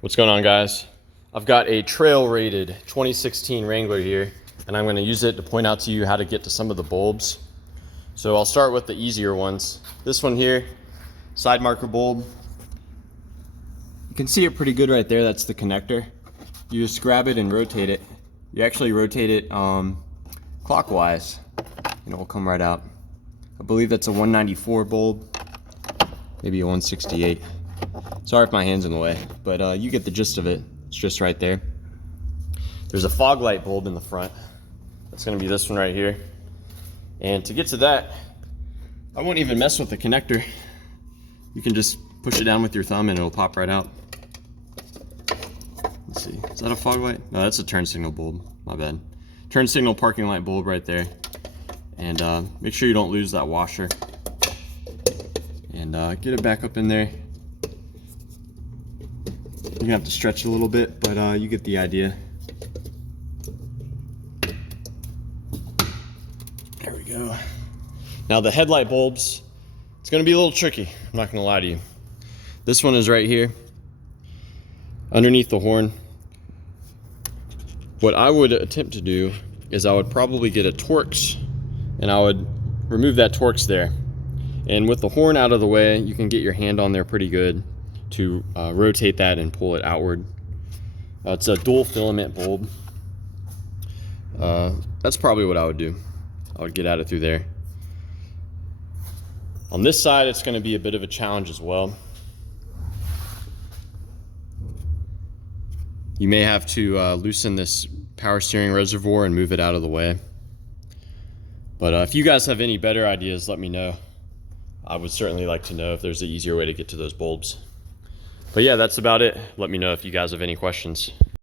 What's going on, guys? I've got a trail rated 2016 Wrangler here, and I'm going to use it to point out to you how to get to some of the bulbs. So I'll start with the easier ones. This one here, side marker bulb. You can see it pretty good right there. That's the connector. You just grab it and rotate it. You actually rotate it clockwise and it will come right out. I believe that's a 194 bulb, maybe a 168. Sorry if my hand's in the way, but you get the gist of it. It's just right there. There's a fog light bulb in the front. That's gonna be this one right here. And to get to that, I won't even mess with the connector. You can just push it down with your thumb and it'll pop right out. Let's see, is that a fog light? No, that's a turn signal bulb, my bad. Turn signal parking light bulb right there. And make sure you don't lose that washer. And get it back up in there. You're gonna have to stretch a little bit, but you get the idea. There we go. Now the headlight bulbs, it's gonna be a little tricky, I'm not gonna lie to you. This one is right here, underneath the horn. What I would attempt to do is I would probably get a Torx, and I would remove that Torx there. And with the horn out of the way, you can get your hand on there pretty good to rotate that and pull it outward. It's a dual filament bulb. That's probably what I would do. I would get at it through there. On this side, it's going to be a bit of a challenge as well. You may have to loosen this power steering reservoir and move it out of the way. But if you guys have any better ideas, let me know. I would certainly like to know if there's an easier way to get to those bulbs. But yeah, that's about it. Let me know if you guys have any questions.